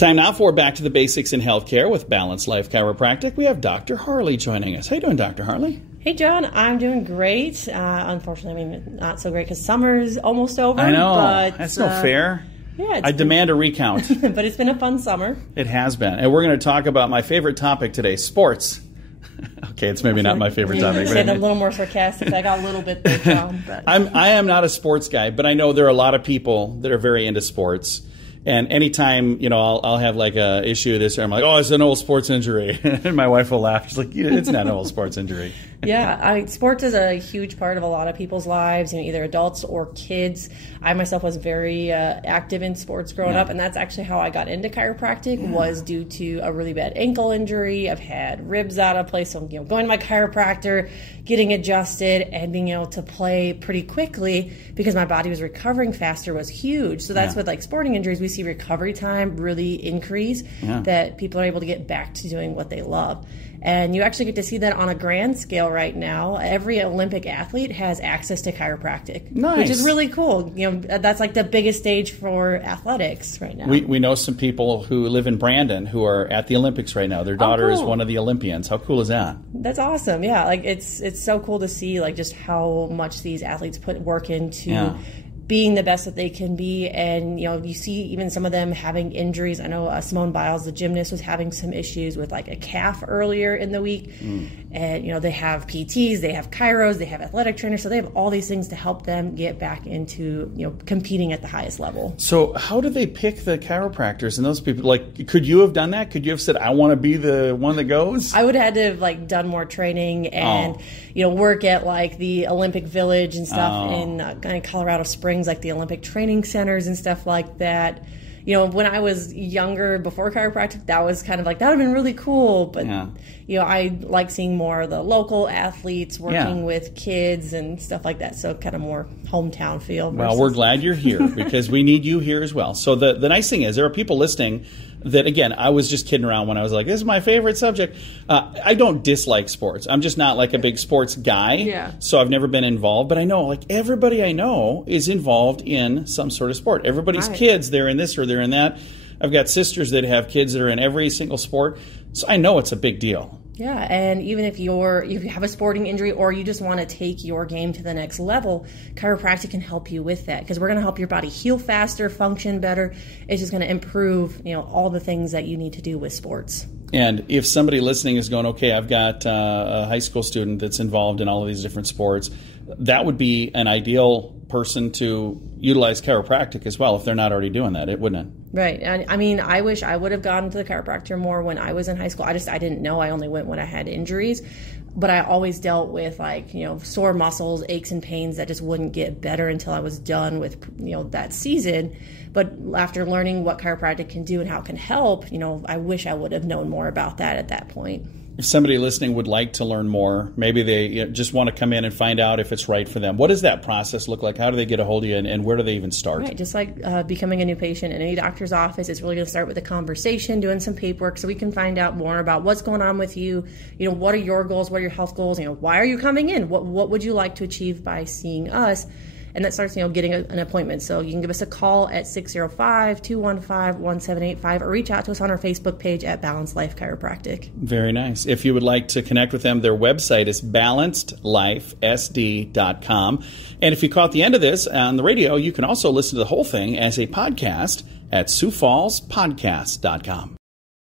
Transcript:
Time now for Back to the Basics in Healthcare with Balanced Life Chiropractic. We have Dr. Harley joining us. How you doing, Dr. Harley? Hey, John. I'm doing great. Unfortunately, not so great because summer's almost over. I know. But, that's no fair. Yeah, I demand a recount. But it's been a fun summer. It has been. And we're going to talk about my favorite topic today, sports. Okay, it's maybe not my favorite topic. But a little more sarcastic. I got a little bit there, John. But. I am not a sports guy, but I know there are a lot of people that are very into sports. And anytime, I'll have like a issue this year, I'm like, oh, it's an old sports injury. And my wife will laugh. She's like, it's not an old sports injury. Yeah, sports is a huge part of a lot of people's lives, either adults or kids. I myself was very active in sports growing up, and that's actually how I got into chiropractic, was due to a really bad ankle injury. I've had ribs out of place, so going to my chiropractor, getting adjusted, and being able to play pretty quickly because my body was recovering faster was huge. So that's with like sporting injuries, we see recovery time really increase, that people are able to get back to doing what they love. And you actually get to see that on a grand scale right now. Every Olympic athlete has access to chiropractic, which is really cool. That's like the biggest stage for athletics right now. We know some people who live in Brandon who are at the Olympics right now. Their daughter is one of the Olympians. How cool is that? That's awesome. Yeah, like it's so cool to see like just how much these athletes put work into being the best that they can be. And you see even some of them having injuries. I know Simone Biles, the gymnast, was having some issues with like a calf earlier in the week. And they have PTs, they have chiros, they have athletic trainers, so they have all these things to help them get back into competing at the highest level. So how do they pick the chiropractors and those people? Like, could you have done that? Could you have said, I want to be the one that goes? I would have had to have like done more training and work at like the Olympic Village and stuff in Colorado Springs, like the Olympic training centers and stuff like that. When I was younger, before chiropractic, that was kind of like, that would have been really cool. But, I like seeing more of the local athletes working with kids and stuff like that. So kind of more hometown feel. Well, we're glad you're here because we need you here as well. So the nice thing is there are people listening that, again, I was just kidding around when I was like, this is my favorite subject. I don't dislike sports. I'm just not like a big sports guy. Yeah. So I've never been involved. But I know like everybody I know is involved in some sort of sport. Everybody's kids, they're in this or they're in that. I've got sisters that have kids that are in every single sport. So I know it's a big deal. Yeah, and even if you have a sporting injury or you just want to take your game to the next level, chiropractic can help you with that because we're going to help your body heal faster, function better. It's just going to improve, all the things that you need to do with sports. And if somebody listening is going, okay, I've got a high school student that's involved in all of these different sports, that would be an ideal person to utilize chiropractic as well if they're not already doing that, wouldn't it? Right. And I wish I would have gone to the chiropractor more when I was in high school. I didn't know. I only went when I had injuries. But I always dealt with sore muscles, aches and pains that just wouldn't get better until I was done with that season. But after learning what chiropractic can do and how it can help, I wish I would have known more about that at that point. If somebody listening would like to learn more, maybe they just want to come in and find out if it's right for them. What does that process look like? How do they get a hold of you, and where do they even start? Right, just like becoming a new patient in any doctor's office, it's really going to start with a conversation, doing some paperwork so we can find out more about what's going on with you. What are your goals? What are your health goals? Why are you coming in? What would you like to achieve by seeing us? And that starts, getting an appointment. So you can give us a call at 605-215-1785 or reach out to us on our Facebook page at Balanced Life Chiropractic. Very nice. If you would like to connect with them, their website is BalancedLifeSD.com. And if you caught the end of this on the radio, you can also listen to the whole thing as a podcast at SiouxFallsPodcast.com.